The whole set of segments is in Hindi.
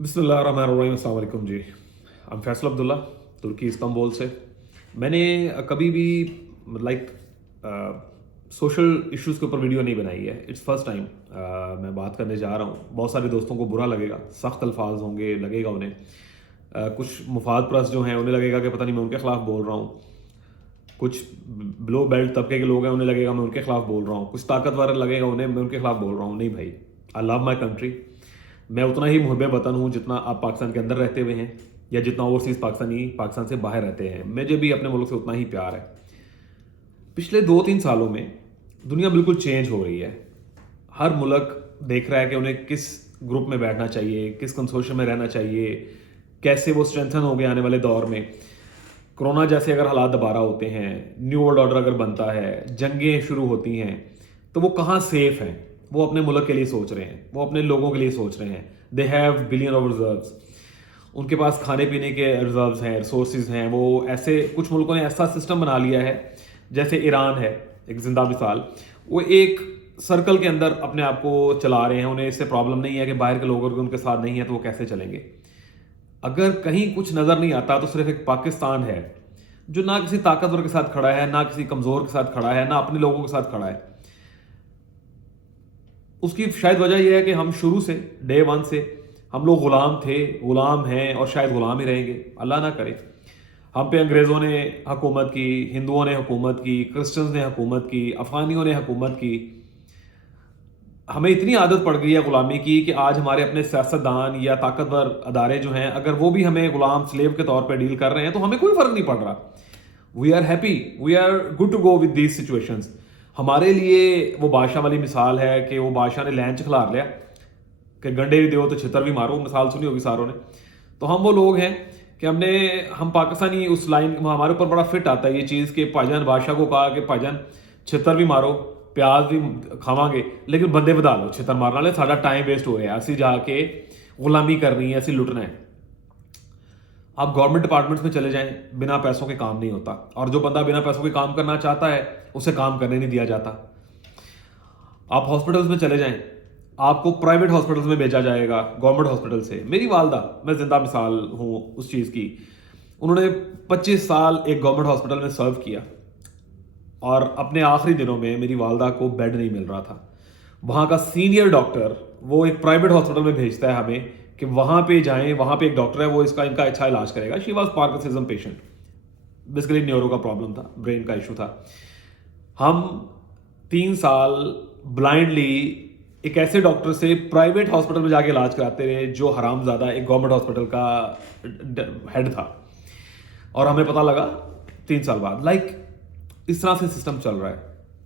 बिस्मिल्लाहिर्रहमानिर्रहीम, अस्सलाम वालेकुम जी। I'm फैसल अब्दुल्ला, तुर्की इस्तांबुल से। मैंने कभी भी लाइक सोशल इश्यूज़ के ऊपर वीडियो नहीं बनाई है। इट्स फर्स्ट टाइम मैं बात करने जा रहा हूँ। बहुत सारे दोस्तों को बुरा लगेगा, सख्त अल्फाज होंगे, लगेगा उन्हें। कुछ मुफाद परस्त जो हैं उन्हें लगेगा कि पता नहीं मैं उनके खिलाफ बोल रहा हूँ। कुछ ब्लो बेल्ट तबके के लोग हैं उन्हें लगेगा मैं उनके खिलाफ बोल रहा हूँ। कुछ ताकतवर लगेगा उन्हें मैं उनके खिलाफ बोल रहा हूँ। नहीं भाई, आई लव माई कंट्री। मैं उतना ही मुहब्बे वतन हूँ जितना आप पाकिस्तान के अंदर रहते हुए हैं या जितना ओवरसीज़ पाकिस्तानी पाकिस्तान से बाहर रहते हैं। मुझे भी अपने मुल्क से उतना ही प्यार है। पिछले 2-3 सालों में दुनिया बिल्कुल चेंज हो रही है। हर मुल्क देख रहा है कि उन्हें किस ग्रुप में बैठना चाहिए, किस कंसोर्शियम में रहना चाहिए, कैसे वो स्ट्रेंथन हो गए आने वाले दौर में। कोरोना जैसे अगर हालात दोबारा होते हैं, न्यू वर्ल्ड ऑर्डर अगर बनता है, जंगें शुरू होती हैं, तो वो कहाँ सेफ हैं। वो अपने मुल्क के लिए सोच रहे हैं, वो अपने लोगों के लिए सोच रहे हैं। They have billion of reserves, उनके पास खाने पीने के रिजर्व्स हैं, रिसोर्सेज हैं। वो ऐसे कुछ मुल्कों ने ऐसा सिस्टम बना लिया है, जैसे ईरान है एक जिंदा मिसाल। वो एक सर्कल के अंदर अपने आप को चला रहे हैं। उन्हें इससे प्रॉब्लम नहीं है कि बाहर के लोग अगर उनके साथ नहीं है तो वो कैसे चलेंगे। अगर कहीं कुछ नजर नहीं आता तो सिर्फ एक पाकिस्तान है जो ना किसी ताकतवर के साथ खड़ा है, ना किसी कमजोर के साथ खड़ा है, ना अपने लोगों के साथ खड़ा है। उसकी शायद वजह यह है कि हम शुरू से डे वन से हम लोग गुलाम थे, गुलाम हैं और शायद गुलाम ही रहेंगे, अल्लाह ना करे। हम पे अंग्रेज़ों ने हुकूमत की, हिंदुओं ने हुकूमत की, क्रिश्चियंस ने हुकूमत की, अफगानियों ने हुकूमत की। हमें इतनी आदत पड़ गई है गुलामी की कि आज हमारे अपने सियासतदान या ताकतवर अदारे जो हैं, अगर वो भी हमें गुलाम स्लेव के तौर पे डील कर रहे हैं तो हमें कोई फर्क नहीं पड़ रहा। We are happy, we are good to go with these situations. हमारे लिए वो बादशाह वाली मिसाल है कि वो बादशाह ने लैंच खिलार लिया कि गंडे भी दो तो छितर भी मारो, मिसाल सुनी होगी सारों ने। तो हम वो लोग हैं कि हम पाकिस्तानी उस लाइन, हमारे ऊपर बड़ा फिट आता है ये चीज़ कि भाईजान बादशाह को कहा कि भाईजान छितर भी मारो, प्याज भी खावांगे, लेकिन बंदे बधा लो, छितर मारने वाले साडा टाइम वेस्ट हो रहा है, असं जाके गुलामी करनी है, असं लुटना है। आप गवर्नमेंट डिपार्टमेंट्स में चले जाएं, बिना पैसों के काम नहीं होता। और जो बंदा बिना पैसों के काम करना चाहता है उसे काम करने नहीं दिया जाता। आप हॉस्पिटल्स में चले जाएं, आपको प्राइवेट हॉस्पिटल्स में भेजा जाएगा गवर्नमेंट हॉस्पिटल से। मेरी वालदा, मैं जिंदा मिसाल हूं उस चीज़ की, उन्होंने 25 साल एक गवर्नमेंट हॉस्पिटल में सर्व किया और अपने आखिरी दिनों में मेरी वालदा को बेड नहीं मिल रहा था। वहाँ का सीनियर डॉक्टर वो एक प्राइवेट हॉस्पिटल में भेजता है हमें कि वहाँ पे जाएं, वहाँ पे एक डॉक्टर है, वो इनका अच्छा इलाज करेगा। She was parkinsonism patient, basically neuro का प्रॉब्लम था, ब्रेन का इशू था। हम 3 साल ब्लाइंडली एक ऐसे डॉक्टर से प्राइवेट हॉस्पिटल में जाके इलाज कराते रहे जो हरामजादा एक गवर्नमेंट हॉस्पिटल का हेड था। और हमें पता लगा 3 साल बाद, इस तरह से सिस्टम चल रहा है।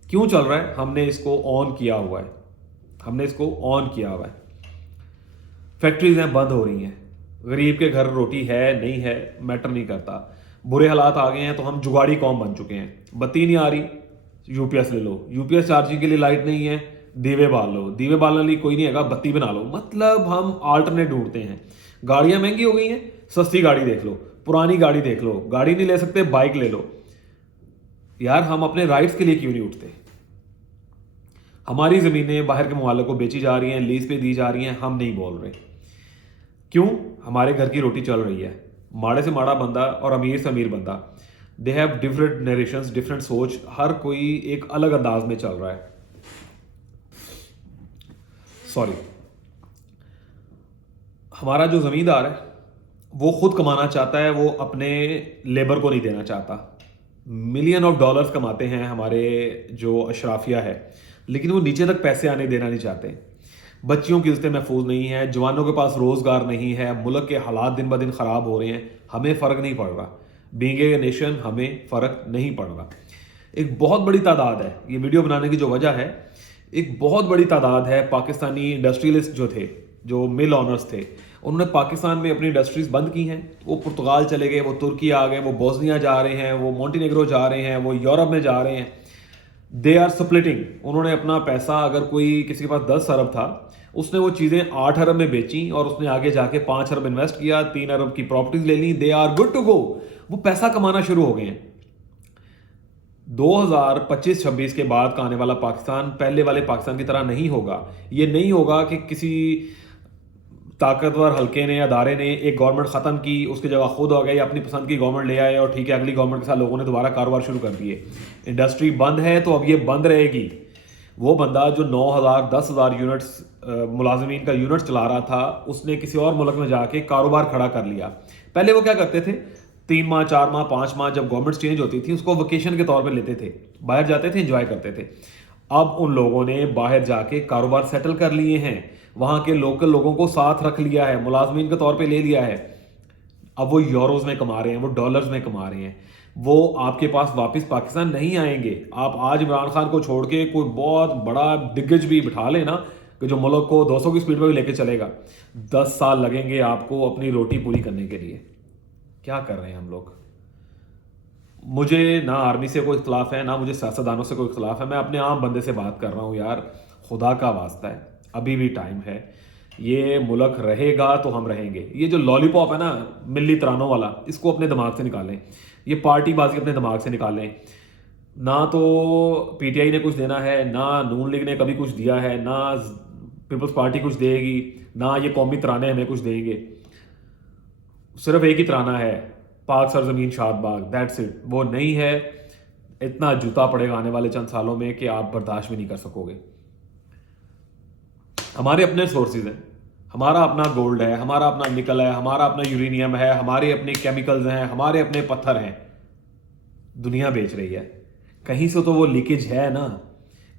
क्यों चल रहा है? हमने इसको ऑन किया हुआ है, हमने इसको ऑन किया हुआ है। फैक्ट्रीज हैं बंद हो रही हैं, गरीब के घर रोटी है नहीं है मैटर नहीं करता। बुरे हालात आ गए हैं तो हम जुगाड़ी कौम बन चुके हैं। बत्ती नहीं आ रही, यूपीएस ले लो, यूपीएस चार्जिंग के लिए लाइट नहीं है, दीवे बाल लो, दीवे बालने लिए कोई नहीं है, बत्ती बना लो। मतलब हम आल्टरनेट ढूंढते हैं। गाड़ियां महंगी हो गई हैं, सस्ती गाड़ी देख लो, पुरानी गाड़ी देख लो, गाड़ी नहीं ले सकते बाइक ले लो। यार हम अपने राइट्स के लिए क्यों नहीं उठते? हमारी ज़मीनें बाहर के मुमालिक को बेची जा रही हैं, लीज पे दी जा रही हैं, हम नहीं बोल रहे। क्यों? हमारे घर की रोटी चल रही है। माड़े से माड़ा बंदा और अमीर से अमीर बंदा, they have different narrations, different सोच, हर कोई एक अलग अंदाज में चल रहा है। सॉरी, हमारा जो ज़मींदार है वो खुद कमाना चाहता है, वो अपने लेबर को नहीं देना चाहता। मिलियन ऑफ डॉलर्स कमाते हैं हमारे जो अशराफिया है, लेकिन वो नीचे तक पैसे आने देना नहीं चाहते। बच्चियों की इज्जतें महफूज नहीं है, जवानों के पास रोजगार नहीं है, मुल्क के हालात दिन ब दिन खराब हो रहे हैं। हमें फ़र्क नहीं पड़ रहा, बीइंग ए नेशन हमें फ़र्क नहीं पड़ रहा। एक बहुत बड़ी तादाद है, ये वीडियो बनाने की जो वजह है, एक बहुत बड़ी तादाद है पाकिस्तानी इंडस्ट्रियलिस्ट जो थे, जो मिल ऑनर्स थे, उन्होंने पाकिस्तान में अपनी इंडस्ट्रीज बंद की हैं। वो पुर्तगाल चले गए, वो तुर्की आ गए, वो बोस्निया जा रहे हैं, वो मोंटेनेग्रो जा रहे हैं, वो यूरोप में जा रहे हैं। They are splitting. उन्होंने अपना पैसा, अगर कोई किसी के पास 10 अरब था, उसने वो चीज़ें 8 अरब में बेची और उसने आगे जाके 5 अरब इन्वेस्ट किया, 3 अरब की प्रॉपर्टीज ले ली। They are good to go, वो पैसा कमाना शुरू हो गए हैं। 2025-26 के बाद का आने वाला पाकिस्तान पहले वाले पाकिस्तान की तरह नहीं होगा। ये नहीं होगा कि किसी ताकतवर हल्के ने, अदारे ने एक गवर्नमेंट ख़त्म की, उसकी जगह खुद हो गई, अपनी पसंद की गवर्नमेंट ले आए और ठीक है अगली गवर्नमेंट के साथ लोगों ने दोबारा कारोबार शुरू कर दिए। इंडस्ट्री बंद है तो अब ये बंद रहेगी। वो बंदा जो 9,000 10,000 यूनिट्स मुलाजमीन का यूनिट चला रहा था, उसने किसी और मुल्क में जाके कारोबार खड़ा कर लिया। पहले वो क्या करते थे, 3 माह 4 माह 5 माह जब गवर्नमेंट चेंज होती थी उसको वेकेशन के तौर पर लेते थे, बाहर जाते थे, एंजॉय करते थे। अब उन लोगों ने बाहर जाके कारोबार सेटल कर लिए हैं, वहाँ के लोकल लोगों को साथ रख लिया है, मुलाजमीन के तौर पे ले लिया है। अब वो यूरोज में कमा रहे हैं, वो डॉलर्स में कमा रहे हैं, वो आपके पास वापस पाकिस्तान नहीं आएंगे। आप आज इमरान खान को छोड़ के कोई बहुत बड़ा दिग्गज भी बिठा लेना कि जो मुल्क को 200 की स्पीड पर भी लेके चलेगा, 10 साल लगेंगे आपको अपनी रोटी पूरी करने के लिए। क्या कर रहे हैं हम लोग? मुझे ना आर्मी से कोई इख्तलाफ है, ना मुझे सियासतदानों से कोई इख्तलाफ है, मैं अपने आम बंदे से बात कर रहा हूँ यार, खुदा का वास्ता है, अभी भी टाइम है, ये मुल्क रहेगा तो हम रहेंगे। ये जो लॉलीपॉप है ना मिली तरानों वाला, इसको अपने दिमाग से निकालें, ये पार्टीबाजी अपने दिमाग से निकालें। ना तो पीटीआई ने कुछ देना है, ना नून लीग ने कभी कुछ दिया है, ना पीपल्स पार्टी कुछ देगी, ना ये कौमी तराने हमें कुछ देंगे। सिर्फ एक ही तराना है, पाक सरजमीन शाद बाग, दैट्स इट। वो नहीं है, इतना जूता पड़ेगा आने वाले चंद सालों में कि आप बर्दाश्त भी नहीं कर सकोगे। हमारे अपने सोर्सेज हैं, हमारा अपना गोल्ड है, हमारा अपना निकल है, हमारा अपना यूरेनियम है, हमारे अपने केमिकल्स हैं, हमारे अपने पत्थर हैं। दुनिया बेच रही है, कहीं से तो वो लीकेज है ना,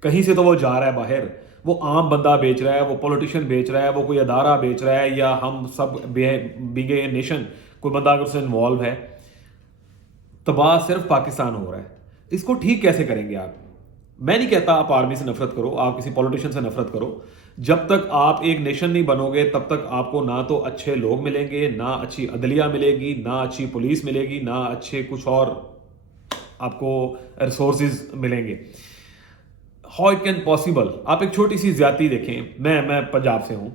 कहीं से तो वो जा रहा है बाहर। वो आम बंदा बेच रहा है, वो पॉलिटिशियन बेच रहा है, वो कोई अदारा बेच रहा है, या हम सब बिगे नेशन कोई बंदा अगर उससे इन्वॉल्व है। तबाह सिर्फ पाकिस्तान हो रहा है, इसको ठीक कैसे करेंगे आप? मैं नहीं कहता आप आर्मी से नफरत करो, आप किसी पॉलिटिशियन से नफरत करो। जब तक आप एक नेशन नहीं बनोगे तब तक आपको ना तो अच्छे लोग मिलेंगे, ना अच्छी अदलिया मिलेगी, ना अच्छी पुलिस मिलेगी, ना अच्छे कुछ और आपको रिसोर्सेज मिलेंगे। How it can possible? आप एक छोटी सी ज्यादती देखें, मैं पंजाब से हूं,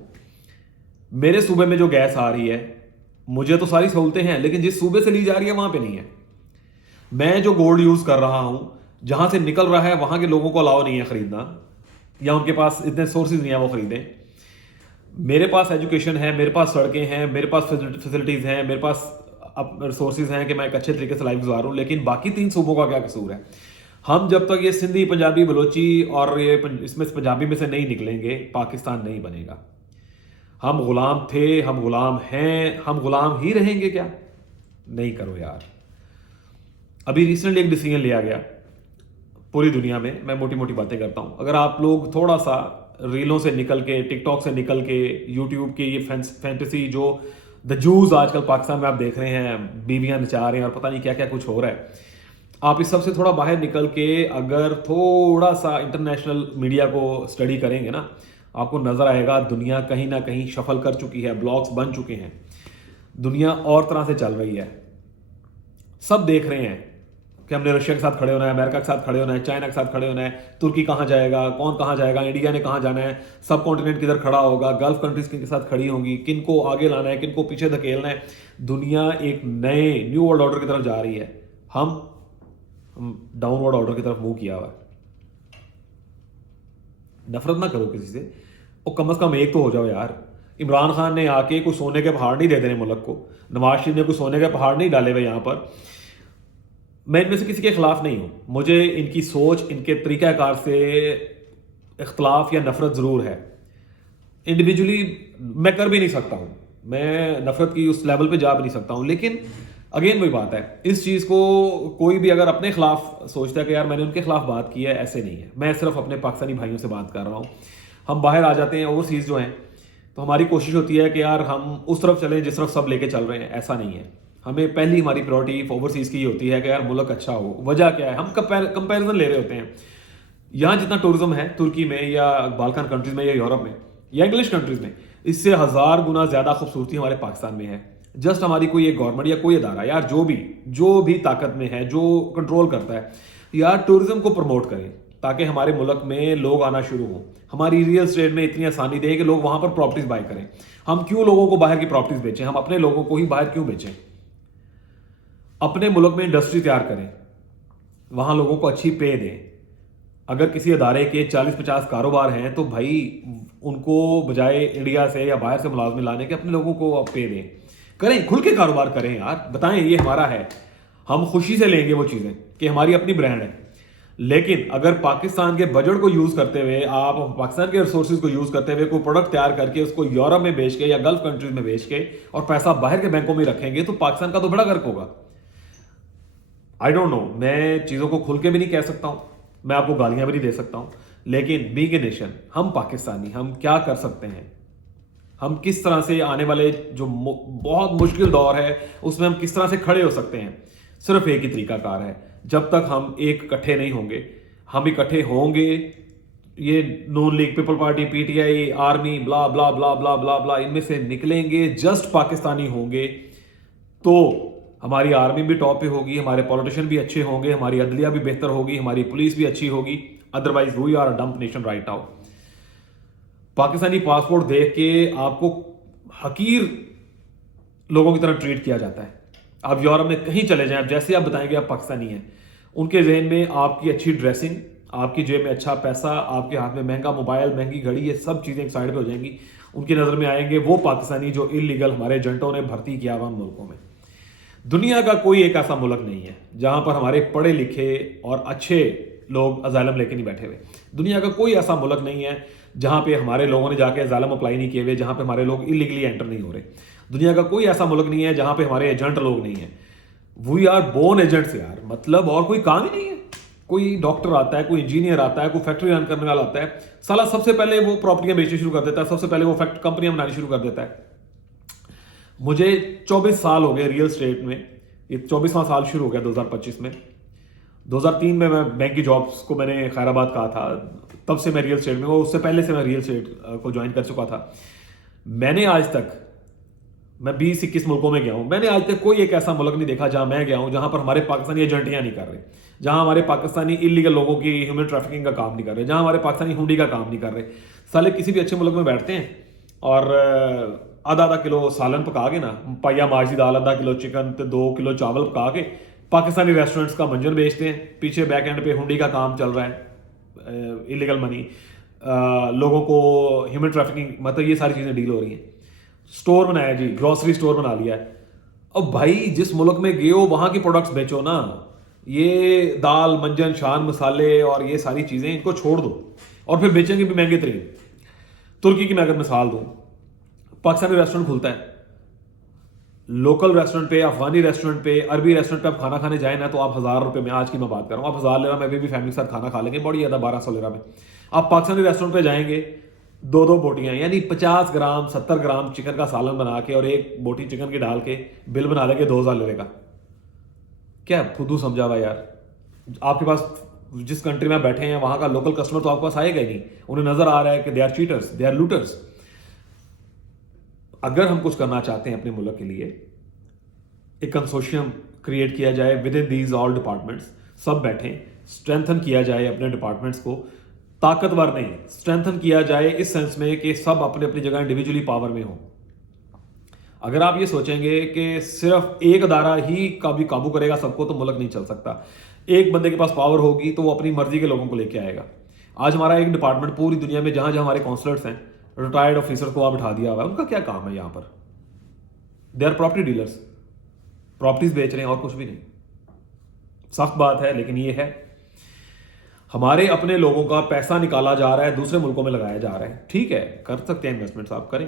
मेरे सूबे में जो गैस आ रही है, मुझे तो सारी सहूलतें हैं, लेकिन जिस सूबे से ली जा रही है वहां पे नहीं है। मैं जो गोल्ड यूज कर रहा हूं, जहां से निकल रहा है वहां के लोगों को अलाउ नहीं है खरीदना, या उनके पास इतने सोर्सेज नहीं है वो खरीदें। मेरे पास एजुकेशन है, मेरे पास सड़कें हैं, मेरे पास फैसिलिटीज हैं, मेरे पास रिसोर्सेज हैं कि मैं एक अच्छे तरीके से लाइफ गुजारूं। लेकिन बाकी 3 सूबों का क्या कसूर है? हम जब तक ये सिंधी, पंजाबी, बलोची और ये इसमें से पंजाबी में से नहीं निकलेंगे, पाकिस्तान नहीं बनेगा। हम गुलाम थे, हम गुलाम हैं, हम गुलाम ही रहेंगे क्या? नहीं करो यार। अभी रिसेंटली एक डिसीजन लिया गया पूरी दुनिया में, मैं मोटी मोटी बातें करता हूं, अगर आप लोग थोड़ा सा रीलों से निकल के, टिकटॉक से निकल के, यूट्यूब के ये फैंटेसी जो द जूज आजकल पाकिस्तान में आप देख रहे हैं, बीवियां नचा रहे हैं और पता नहीं क्या क्या कुछ हो रहा है, आप इस सब से थोड़ा बाहर निकल के अगर थोड़ा सा इंटरनेशनल मीडिया को स्टडी करेंगे ना, आपको नजर आएगा दुनिया कहीं ना कहीं शफल कर चुकी है, ब्लॉक्स बन चुके हैं, दुनिया और तरह से चल रही है। सब देख रहे हैं कि हमने रशिया के साथ खड़े होना है, अमेरिका के साथ खड़े होना है, चाइना के साथ खड़े होना है, तुर्की कहाँ जाएगा, कौन कहाँ जाएगा, इंडिया ने कहाँ जाना है, सब कॉन्टिनेंट किधर खड़ा होगा, गल्फ कंट्रीज किनके साथ खड़ी होंगी, किनको आगे लाना है, किनको पीछे धकेलना है। दुनिया एक नए न्यू वर्ल्ड ऑर्डर की तरफ जा रही है, हम डाउनवर्ड ऑर्डर की तरफ मूव किया हुआ है। नफरत ना करो किसी से, और कम से कम एक तो हो जाओ यार। इमरान खान ने आके कोई सोने के पहाड़ नहीं दे देने मुल्क को, नवाज शरीफ ने कोई सोने के पहाड़ नहीं डाले हुए यहाँ पर। मैं इनमें से किसी के खिलाफ नहीं हूं, मुझे इनकी सोच, इनके तरीकाकार से इख्तलाफ या नफरत जरूर है। इंडिविजुअली मैं कर भी नहीं सकता हूं, मैं नफरत की उस लेवल पे जा भी नहीं सकता हूं, लेकिन अगेन वही बात है, इस चीज़ को कोई भी अगर अपने खिलाफ सोचता है कि यार मैंने उनके खिलाफ बात की है, ऐसे नहीं है। मैं सिर्फ अपने पाकिस्तानी भाइयों से बात कर रहा हूँ। हम बाहर आ जाते हैं ओवरसीज़ जो हैं, तो हमारी कोशिश होती है कि यार हम उस तरफ चलें जिस तरफ सब लेके चल रहे हैं, ऐसा नहीं है। हमें पहली हमारी प्रायोरिटी ओवरसीज़ की होती है कि यार मुल्क अच्छा हो। वजह क्या है? हम कंपैरिजन ले रहे होते हैं। यहाँ जितना टूरिज्म है तुर्की में या बाल्कन कंट्रीज में या यूरोप में या इंग्लिश कंट्रीज में, इससे 1000 गुना ज़्यादा खूबसूरती हमारे पाकिस्तान में है। जस्ट हमारी कोई एक गवर्नमेंट या कोई अदारा यार जो भी ताकत में है, जो कंट्रोल करता है, यार टूरिज्म को प्रमोट करें ताकि हमारे मुल्क में लोग आना शुरू हो। हमारी रियल एस्टेट में इतनी आसानी दे कि लोग वहां पर प्रॉपर्टीज बाय करें। हम क्यों लोगों को बाहर की प्रॉपर्टीज बेचें? हम अपने लोगों को ही बाहर क्यों बेचें? अपने मुल्क में इंडस्ट्री तैयार करें, वहां लोगों को अच्छी पे दें, अगर किसी अदारे के 40-50 कारोबार हैं तो भाई उनको बजाय इंडिया से या बाहर से मुलाजमे लाने के अपने लोगों को पे दें, करें, खुल के कारोबार करें यार, बताएं ये हमारा है, हम खुशी से लेंगे वो चीज़ें कि हमारी अपनी ब्रांड है। लेकिन अगर पाकिस्तान के बजट को यूज़ करते हुए, आप पाकिस्तान के रिसोर्सेज को यूज़ करते हुए कोई प्रोडक्ट तैयार करके उसको यूरोप में बेच के या गल्फ कंट्रीज में बेच के और पैसा बाहर के बैंकों में रखेंगे तो पाकिस्तान का तो बड़ा गर्क होगा। आई डोंट नो, मैं चीज़ों को खुल के भी नहीं कह सकता हूँ, मैं आपको गालियां भी नहीं दे सकता हूँ, लेकिन बीइंग ए नेशन, हम पाकिस्तानी, हम क्या कर सकते हैं, हम किस तरह से आने वाले जो बहुत मुश्किल दौर है उसमें हम किस तरह से खड़े हो सकते हैं। सिर्फ एक ही तरीकाकार है, जब तक हम एक इकट्ठे नहीं होंगे, हम इकट्ठे होंगे, ये Noon league, people party, PTI, army, blah blah blah blah blah blah, इनमें से निकलेंगे, जस्ट पाकिस्तानी होंगे, तो हमारी आर्मी भी टॉप पे होगी, हमारे पॉलिटिशियन भी अच्छे होंगे, हमारी अदलिया भी बेहतर होगी, हमारी पुलिस भी अच्छी होगी। Otherwise we are a dump nation right now. Pakistani passport देख के आपको हकीर लोगों की तरह ट्रीट किया जाता है। आप यूरोप में कहीं चले जाएं, जैसे आप बताएंगे आप पाकिस्तानी हैं, उनके जहन में आपकी अच्छी ड्रेसिंग, आपकी जेब में अच्छा पैसा, आपके हाथ में महंगा मोबाइल, महंगी घड़ी, ये सब चीज़ें एक साइड पे हो जाएंगी। उनकी नज़र में आएंगे वो पाकिस्तानी जो इलीगल हमारे एजेंटों ने भर्ती किया हुआ मुल्कों में। दुनिया का कोई एक ऐसा मुल्क नहीं है जहां पर हमारे पढ़े लिखे और अच्छे लोग अजालम लेके नहीं बैठे हुए। दुनिया का कोई ऐसा मुल्क नहीं है जहां पे हमारे लोगों ने जाके अजालम अप्लाई नहीं किए हुए, जहां पे हमारे लोग इलीगली एंटर नहीं हो रहे। दुनिया का कोई ऐसा मुल्क नहीं है जहां पे हमारे एजेंट लोग नहीं है। वी आर बोर्न एजेंट्स यार, मतलब और कोई काम ही नहीं है। कोई डॉक्टर आता है, कोई इंजीनियर आता है, कोई फैक्ट्री रन करने वाला आता है, साला सबसे पहले वो प्रॉपर्टियां बेचनी शुरू कर देता है, सबसे पहले वो कंपनियां बनानी शुरू कर देता है। मुझे 24 साल हो गए रियल स्टेट में, ये 24वां साल शुरू हो गया 2025 में। 2003 में मैं बैंक की जॉब्स को मैंने खैराबाद कहा था, तब से मैं रियल स्टेट में हूँ, उससे पहले से मैं रियल स्टेट को ज्वाइन कर चुका था। मैंने आज तक, मैं 20-21 मुल्कों में गया हूँ, मैंने आज तक कोई एक ऐसा मुल्क नहीं देखा जहां मैं गया हूं जहां पर हमारे पाकिस्तानी एजेंटियां नहीं कर रहे, जहां हमारे पाकिस्तानी इलीगल लोगों की ह्यूमन ट्रैफिकिंग का काम नहीं कर रहे, जहां हमारे पाकिस्तानी हुंडी का काम नहीं कर रहे। साले किसी भी अच्छे मुल्क में बैठते हैं और आधा किलो सालन पका के ना, पाइया माश की दाल, आधा किलो चिकन, 2 किलो चावल पका के पाकिस्तानी रेस्टोरेंट्स का मंजन बेचते हैं। पीछे बैक एंड पे हुंडी का काम चल रहा है, इलीगल मनी, लोगों को ह्यूमन ट्रैफिकिंग, मतलब ये सारी चीज़ें डील हो रही हैं। स्टोर बनाया जी, ग्रोसरी स्टोर बना लिया है। अब भाई जिस मुल्क में गए हो वहाँ की प्रोडक्ट्स बेचो ना, ये दाल, मंजन, शान मसाले और ये सारी चीज़ें इनको छोड़ दो, और फिर बेचेंगे भी महंगे तरीन। तुर्की की मैं अगर मिसाल दूँ, पाकिस्तानी रेस्टोरेंट खुलता है, लोकल रेस्टोरेंट पे, अफगानी रेस्टोरेंट पे, अरबी रेस्टोरेंट पे आप खाना खाने जाए ना तो आप 1000 रुपये में, आज की मैं बात कर रहा हूँ, आप 1000 ले रहा, मैं भी फैमिली के साथ खाना खा लेंगे, बड़ी ज़्यादा 1200 ले रहा में। आप पाकिस्तानी रेस्टोरेंट पे जाएंगे, 2 बोटियाँ यानी 50 ग्राम 70 ग्राम चिकन का सालन बना के और एक बोटी चिकन की डाल के बिल बना देंगे 2000 लेगा। क्या फुदू समझा हुआ यार। आपके पास जिस कंट्री में बैठे हैं वहाँ का लोकल कस्टमर तो आपके पास आएगा ही नहीं, उन्हें नजर आ रहा है कि they are cheaters, they are looters. अगर हम कुछ करना चाहते हैं अपने मुल्क के लिए, एक कंसोर्शियम क्रिएट किया जाए with in these all departments, सब बैठें, स्ट्रेंथन किया जाए अपने डिपार्टमेंट्स को, ताकतवर नहीं, स्ट्रेंथन किया जाए इस सेंस में कि सब अपने अपनी जगह इंडिविजुअली पावर में हो। अगर आप ये सोचेंगे कि सिर्फ एक अदारा ही काबू करेगा सबको, तो मुल्क नहीं चल सकता। एक बंदे के पास पावर होगी तो वो अपनी मर्जी के लोगों को लेके आएगा। आज हमारा एक डिपार्टमेंट पूरी दुनिया में जहां जहां हमारे काउंसलर्स हैं, रिटायर्ड ऑफिसर को आप बिठा दिया हुआ है, उनका क्या काम है यहाँ पर? They are property dealers, properties बेच रहे हैं और कुछ भी नहीं। सख्त बात है लेकिन ये है, हमारे अपने लोगों का पैसा निकाला जा रहा है, दूसरे मुल्कों में लगाया जा रहा है। ठीक है, कर सकते हैं इन्वेस्टमेंट्स, आप करें,